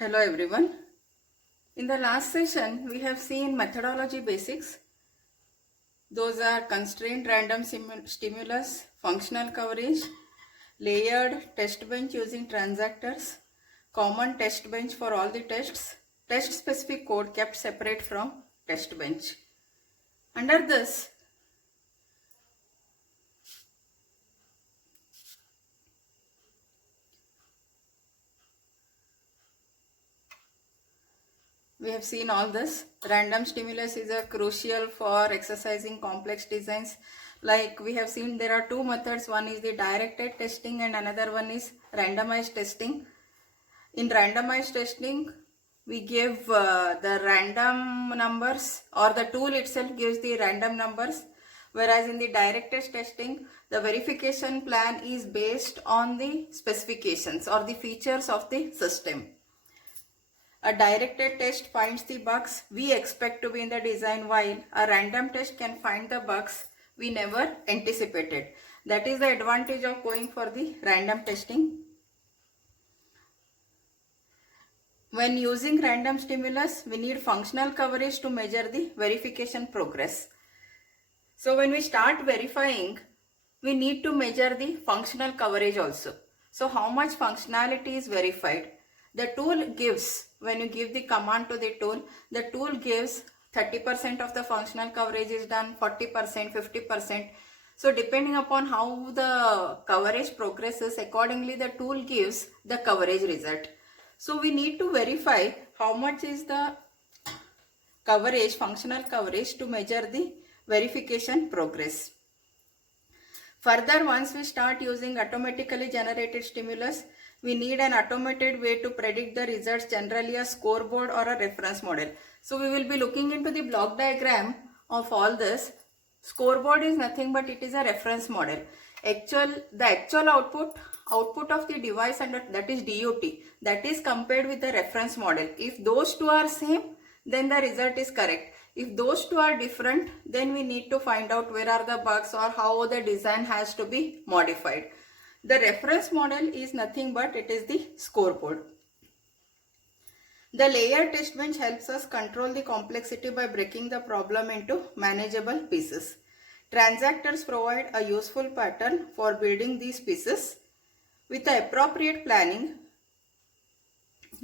Hello everyone. In the last session, we have seen methodology basics. Those are constrained random stimulus, functional coverage, layered test bench using transactors, common test bench for all the tests, test specific code kept separate from test bench. Under this, we have seen all this. Random stimulus is a crucial for exercising complex designs. Like we have seen, there are two methods. One is the directed testing and another one is randomized testing. In randomized testing, we give the random numbers, or the tool itself gives the random numbers. Whereas in the directed testing, the verification plan is based on the specifications or the features of the system. A directed test finds the bugs we expect to be in the design, while a random test can find the bugs we never anticipated. That is the advantage of going for the random testing. When using random stimulus, we need functional coverage to measure the verification progress. So when we start verifying, we need to measure the functional coverage also. So how much functionality is verified? The tool gives, when you give the command to the tool gives 30% of the functional coverage is done, 40%, 50%. So depending upon how the coverage progresses, accordingly the tool gives the coverage result. So we need to verify how much is the coverage, functional coverage, to measure the verification progress. Further, once we start using automatically generated stimulus, we need an automated way to predict the results, generally a scoreboard or a reference model. So we will be looking into the block diagram of all this. Scoreboard is nothing but it is a reference model. The actual output of the device, and that is DUT, that is compared with the reference model. If those two are same, then the result is correct. If those two are different, then we need to find out where are the bugs or how the design has to be modified. The reference model is nothing but it is the scoreboard. The layer test bench helps us control the complexity by breaking the problem into manageable pieces. Transactors provide a useful pattern for building these pieces. With the appropriate planning,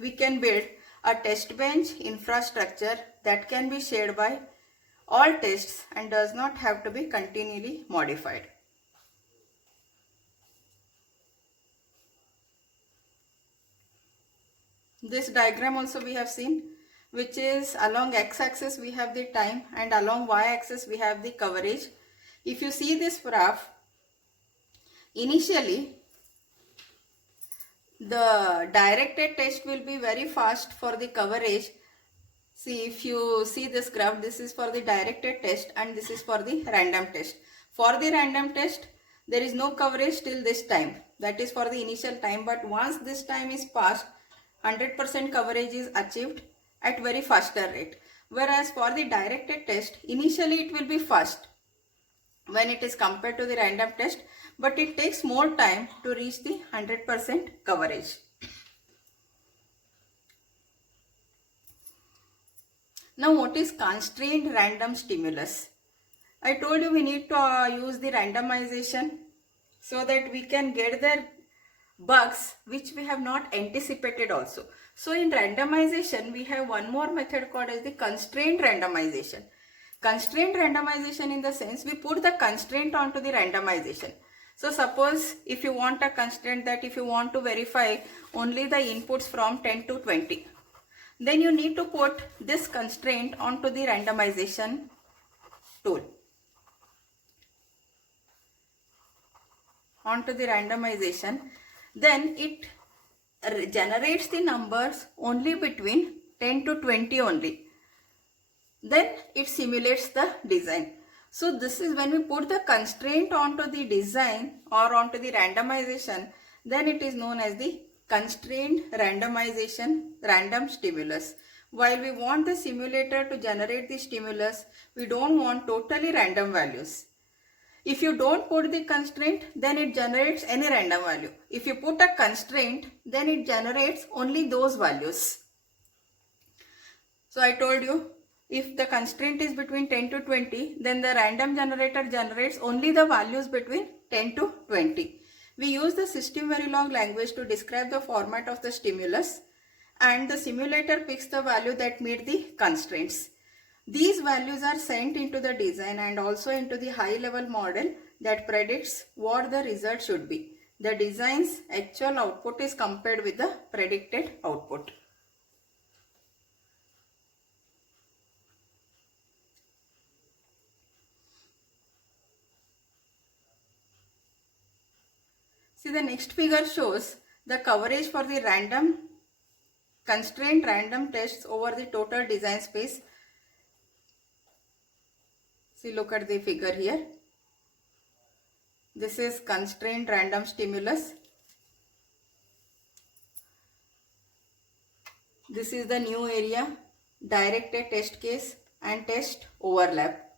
we can build a test bench infrastructure that can be shared by all tests and does not have to be continually modified. This diagram also we have seen, which is along x-axis we have the time and along y-axis we have the coverage. If you see this graph, initially the directed test will be very fast for the coverage. See, if you see this graph, this is for the directed test and this is for the random test. For the random test, there is no coverage till this time. That is for the initial time, but once this time is passed, 100% coverage is achieved at very faster rate. Whereas for the directed test, initially it will be fast when it is compared to the random test, but it takes more time to reach the 100% coverage. Now what is constrained random stimulus? I told you we need to use the randomization so that we can get the bugs which we have not anticipated also. So in randomization, we have one more method called as the constrained randomization. Constrained randomization in the sense we put the constraint onto the randomization. So suppose if you want a constraint that if you want to verify only the inputs from 10 to 20, then you need to put this constraint onto the randomization tool. Onto the randomization, then it generates the numbers only between 10 to 20 only. Then it simulates the design. So this is when we put the constraint onto the design or onto the randomization, then it is known as the constrained randomization random stimulus. While we want the simulator to generate the stimulus, we don't want totally random values. If you don't put the constraint, then it generates any random value. If you put a constraint, then it generates only those values. So I told you, if the constraint is between 10 to 20, then the random generator generates only the values between 10 to 20. We use the System Verilog language to describe the format of the stimulus, and the simulator picks the value that meet the constraints. These values are sent into the design and also into the high level model that predicts what the result should be. The design's actual output is compared with the predicted output. See, the next figure shows the coverage for the constraint random tests over the total design space. See, look at the figure here. This is constraint random stimulus. This is the new area, directed test case and test overlap.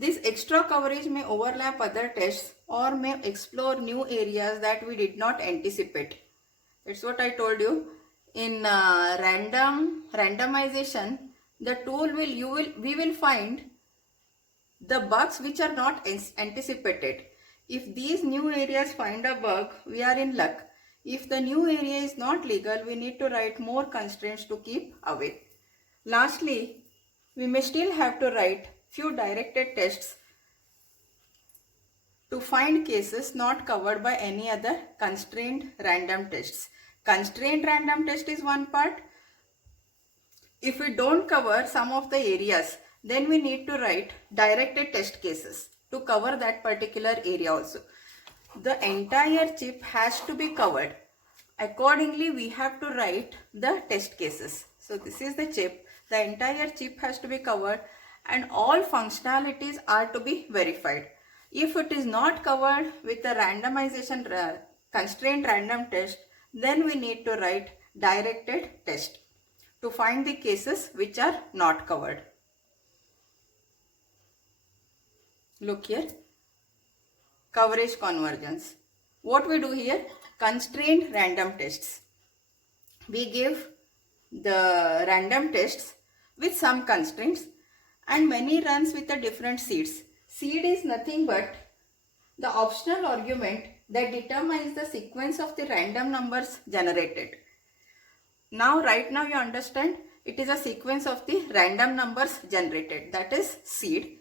This extra coverage may overlap other tests or may explore new areas that we did not anticipate. That's what I told you. In randomization, the tool we will find the bugs which are not anticipated. If these new areas find a bug, we are in luck. If the new area is not legal, we need to write more constraints to keep away. Lastly, we may still have to write few directed tests to find cases not covered by any other constrained random tests. Constrained random test is one part. If we don't cover some of the areas, then we need to write directed test cases to cover that particular area also. The entire chip has to be covered. Accordingly, we have to write the test cases. So this is the chip. The entire chip has to be covered and all functionalities are to be verified. If it is not covered with the randomization constraint random test, then we need to write directed test to find the cases which are not covered. Look here, coverage convergence. What we do here, constrained random tests. We give the random tests with some constraints and many runs with the different seeds. Seed is nothing but the optional argument that determines the sequence of the random numbers generated. Now, right now you understand it is a sequence of the random numbers generated, that is seed.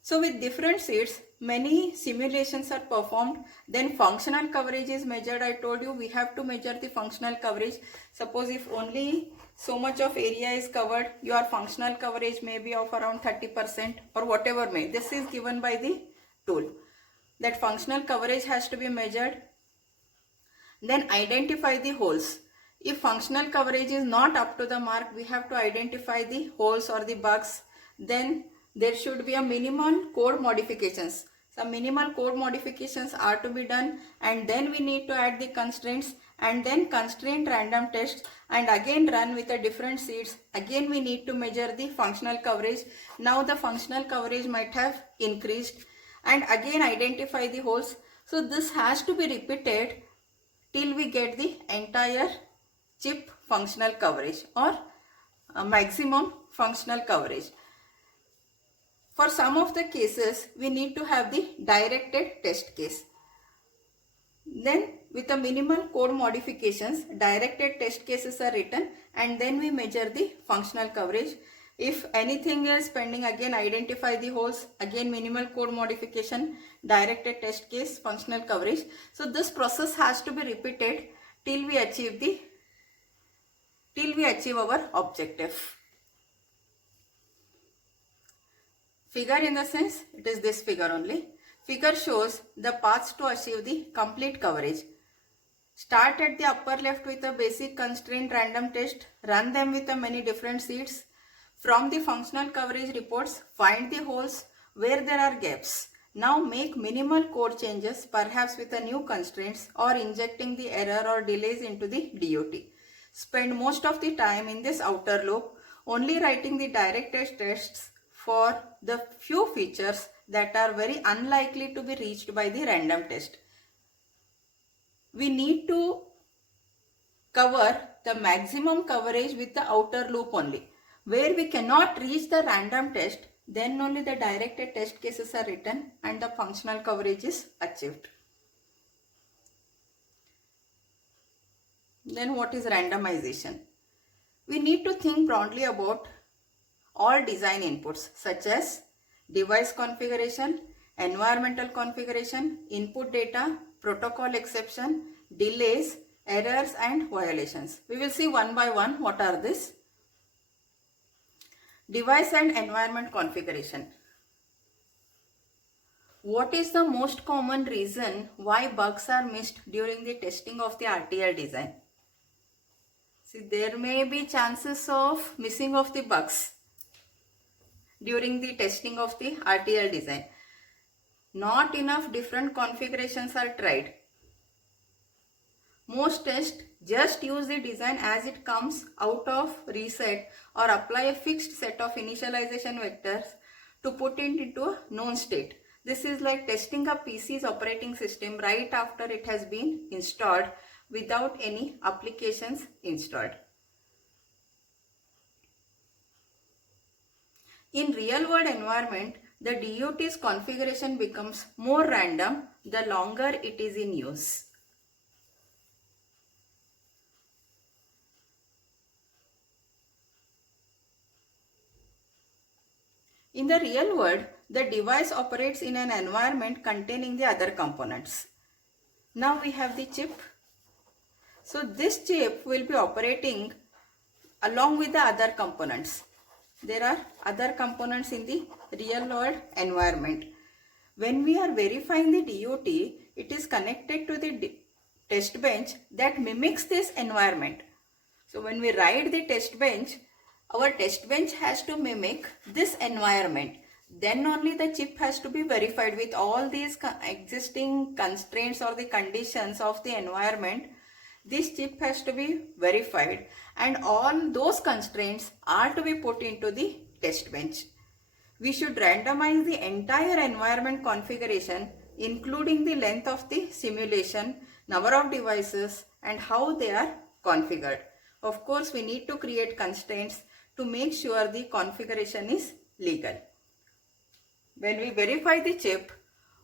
So with different seeds, many simulations are performed. Then functional coverage is measured. I told you we have to measure the functional coverage. Suppose if only so much of area is covered, your functional coverage may be of around 30% or whatever may. This is given by the tool. That functional coverage has to be measured. Then identify the holes. If functional coverage is not up to the mark, we have to identify the holes or the bugs. Then there should be a minimal code modifications. Some minimal code modifications are to be done, and then we need to add the constraints and then constraint random tests and again run with the different seeds. Again we need to measure the functional coverage. Now the functional coverage might have increased and again identify the holes. So this has to be repeated till we get the entire chip functional coverage or maximum functional coverage. For some of the cases, we need to have the directed test case. Then with the minimal code modifications, directed test cases are written and then we measure the functional coverage. If anything is pending, again identify the holes, again minimal code modification, directed test case, functional coverage. So this process has to be repeated till we achieve our objective. Figure in the sense, it is this figure only. Figure shows the paths to achieve the complete coverage. Start at the upper left with a basic constraint random test. Run them with many different seeds. From the functional coverage reports, find the holes where there are gaps. Now make minimal code changes, perhaps with a new constraints or injecting the error or delays into the DOT. Spend most of the time in this outer loop only writing the direct test tests for the few features that are very unlikely to be reached by the random test. We need to cover the maximum coverage with the outer loop only. Where we cannot reach the random test, then only the directed test cases are written and the functional coverage is achieved. Then what is randomization? We need to think broadly about all design inputs such as device configuration, environmental configuration, input data, protocol exception, delays, errors and violations. We will see one by one what are these. Device and environment configuration. What is the most common reason why bugs are missed during the testing of the RTL design? See, there may be chances of missing of the bugs during the testing of the RTL design. Not enough different configurations are tried. Most tests just use the design as it comes out of reset or apply a fixed set of initialization vectors to put it into a known state. This is like testing a PC's operating system right after it has been installed without any applications installed. In real-world environment, the DUT's configuration becomes more random the longer it is in use. In the real world, the device operates in an environment containing the other components. Now we have the chip. So this chip will be operating along with the other components. There are other components in the real world environment. When we are verifying the DUT, it is connected to the test bench that mimics this environment. So when we write the test bench, our test bench has to mimic this environment. Then only the chip has to be verified with all these existing constraints or the conditions of the environment. This chip has to be verified and all those constraints are to be put into the test bench. We should randomize the entire environment configuration, including the length of the simulation, number of devices and how they are configured. Of course, we need to create constraints to make sure the configuration is legal. When we verify the chip,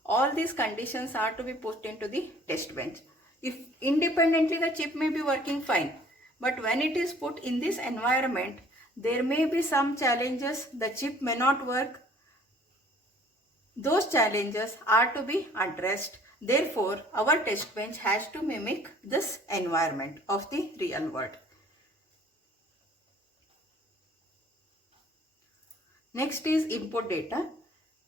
all these conditions are to be put into the test bench. If independently the chip may be working fine, but when it is put in this environment, there may be some challenges, the chip may not work. Those challenges are to be addressed. Therefore, our test bench has to mimic this environment of the real world. Next is input data.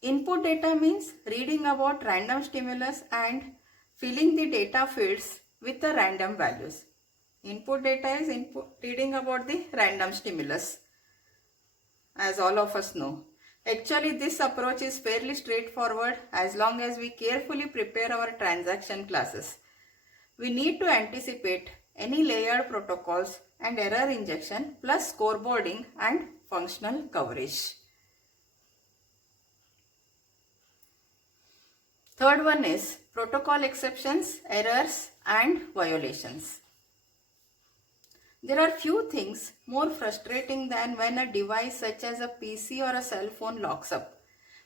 Input data means reading about random stimulus and filling the data fields with the random values. Input data is reading about the random stimulus, as all of us know. Actually, this approach is fairly straightforward as long as we carefully prepare our transaction classes. We need to anticipate any layered protocols and error injection plus scoreboarding and functional coverage. Third one is protocol exceptions, errors and violations. There are few things more frustrating than when a device such as a PC or a cell phone locks up.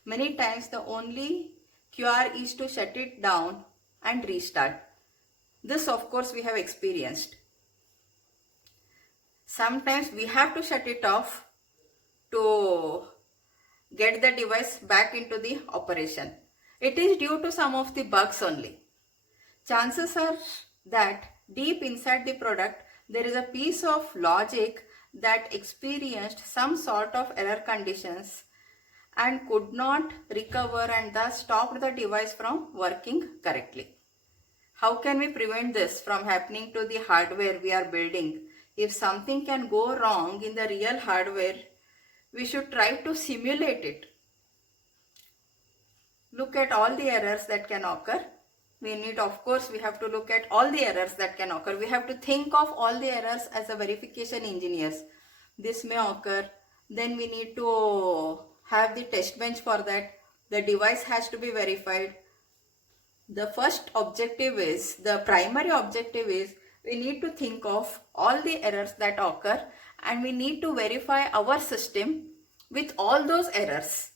Many times the only cure is to shut it down and restart. This of course we have experienced. Sometimes we have to shut it off to get the device back into the operation. It is due to some of the bugs only. Chances are that deep inside the product there is a piece of logic that experienced some sort of error conditions and could not recover and thus stopped the device from working correctly. How can we prevent this from happening to the hardware we are building? If something can go wrong in the real hardware, we should try to simulate it. Look at all the errors that can occur. We have to look at all the errors that can occur. We have to think of all the errors as a verification engineers. This may occur. Then we need to have the test bench for that. The device has to be verified. The primary objective is we need to think of all the errors that occur and we need to verify our system with all those errors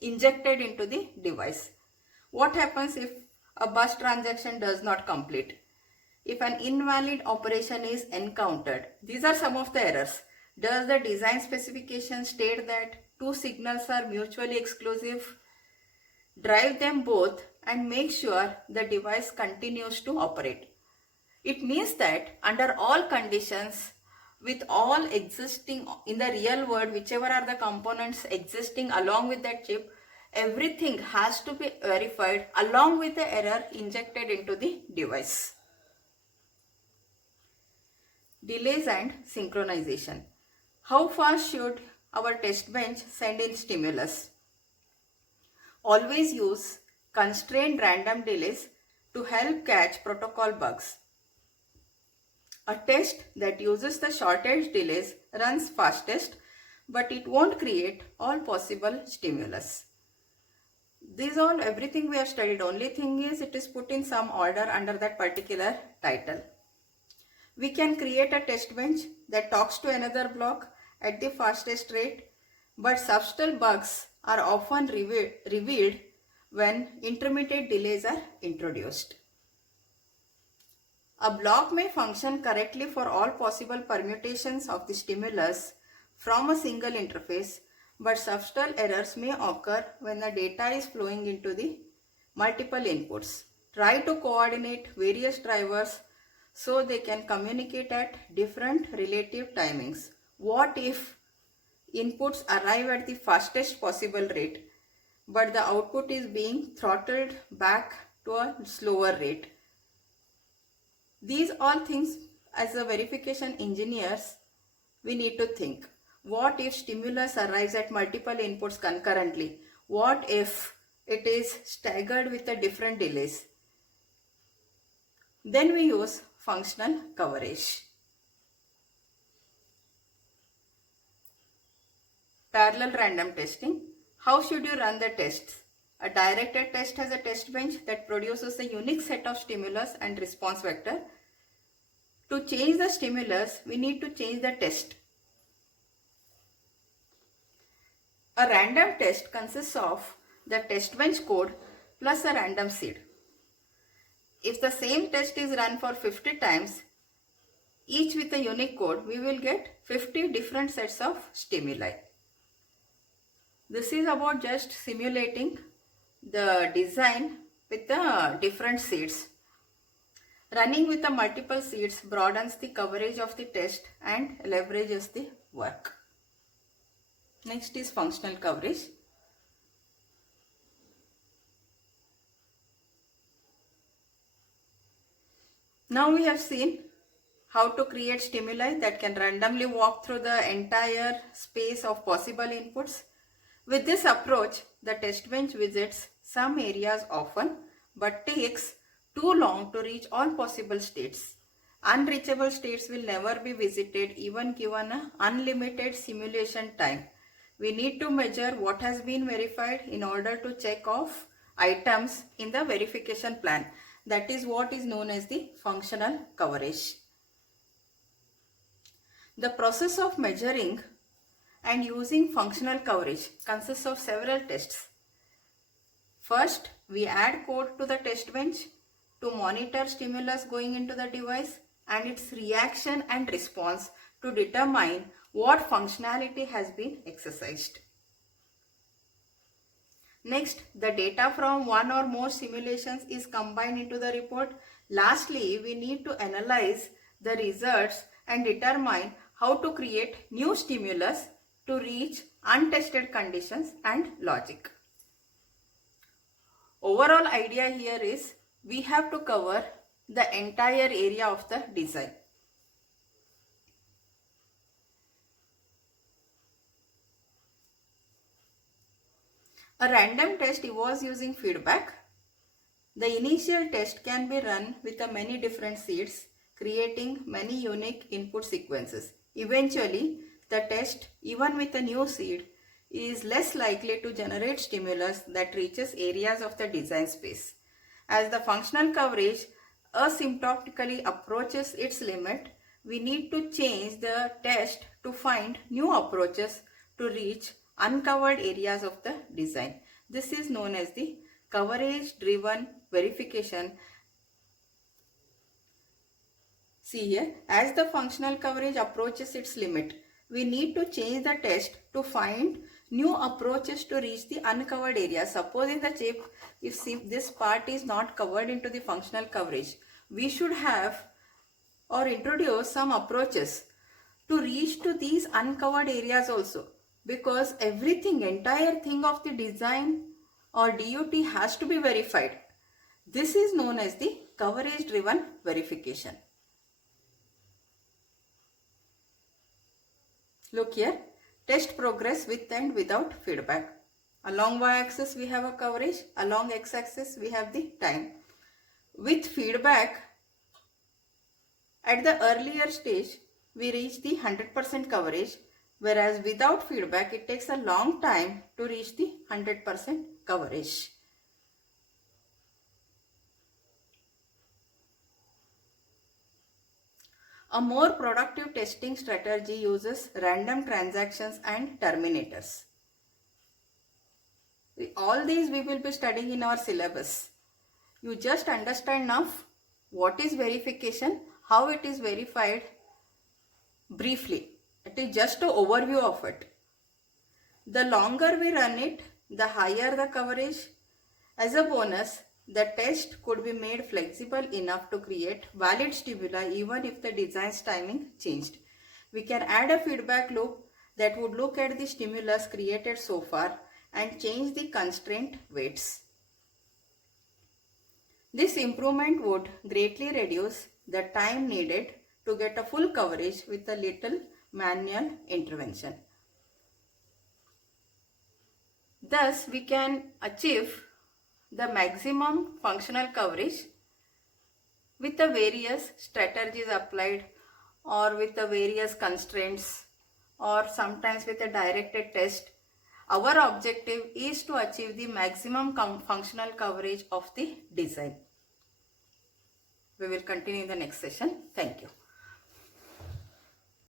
injected into the device. What happens if a bus transaction does not complete? If an invalid operation is encountered, these are some of the errors. Does the design specification state that two signals are mutually exclusive? Drive them both and make sure the device continues to operate. It means that under all conditions, with all existing in the real world, whichever are the components existing along with that chip, everything has to be verified along with the error injected into the device. Delays and synchronization. How fast should our test bench send in stimulus? Always use constrained random delays to help catch protocol bugs. A test that uses the shortest delays runs fastest, but it won't create all possible stimulus. These all, everything we have studied, only thing is it is put in some order under that particular title. We can create a test bench that talks to another block at the fastest rate, but subtle bugs are often revealed when intermediate delays are introduced. A block may function correctly for all possible permutations of the stimulus from a single interface, but subtle errors may occur when the data is flowing into the multiple inputs. Try to coordinate various drivers so they can communicate at different relative timings. What if inputs arrive at the fastest possible rate, but the output is being throttled back to a slower rate? These all things, as a verification engineers, we need to think. What if stimulus arrives at multiple inputs concurrently? What if it is staggered with the different delays? Then we use functional coverage. Parallel random testing. How should you run the tests? A directed test has a test bench that produces a unique set of stimulus and response vector. To change the stimulus, we need to change the test. A random test consists of the test bench code plus a random seed. If the same test is run for 50 times, each with a unique code, we will get 50 different sets of stimuli. This is about just simulating the design with the different seeds. Running with the multiple seeds broadens the coverage of the test and leverages the work. Next is functional coverage. Now we have seen how to create stimuli that can randomly walk through the entire space of possible inputs. With this approach, the test bench visits some areas often but takes too long to reach all possible states. Unreachable states will never be visited even given an unlimited simulation time. We need to measure what has been verified in order to check off items in the verification plan. That is what is known as the functional coverage. The process of measuring and using functional coverage consists of several tests. First, we add code to the test bench to monitor stimulus going into the device and its reaction and response to determine what functionality has been exercised. Next, the data from one or more simulations is combined into the report. Lastly, we need to analyze the results and determine how to create new stimulus to reach untested conditions and logic. Overall idea here is we have to cover the entire area of the design. A random test was using feedback. The initial test can be run with many different seeds, creating many unique input sequences. Eventually, the test, even with a new seed, is less likely to generate stimulus that reaches areas of the design space. As the functional coverage asymptotically approaches its limit, we need to change the test to find new approaches to reach uncovered areas of the design. This is known as the coverage driven verification. See here, as the functional coverage approaches its limit, we need to change the test to find new approaches to reach the uncovered area. Suppose in the chip, if this part is not covered into the functional coverage, we should have or introduce some approaches to reach to these uncovered areas also, because entire thing of the design or DUT has to be verified. This is known as the coverage driven verification. Look here, test progress with and without feedback. Along y-axis we have a coverage, along x-axis we have the time. With feedback, at the earlier stage we reach the 100% coverage, whereas without feedback it takes a long time to reach the 100% coverage. A more productive testing strategy uses random transactions and terminators. All these we will be studying in our syllabus. You just understand now what is verification, how it is verified briefly. It is just an overview of it. The longer we run it, the higher the coverage. As a bonus, the test could be made flexible enough to create valid stimuli even if the design's timing changed. We can add a feedback loop that would look at the stimulus created so far and change the constraint weights. This improvement would greatly reduce the time needed to get a full coverage with a little manual intervention. Thus, we can achieve the maximum functional coverage with the various strategies applied, or with the various constraints, or sometimes with a directed test. Our objective is to achieve the maximum functional coverage of the design. We will continue in the next session. Thank you.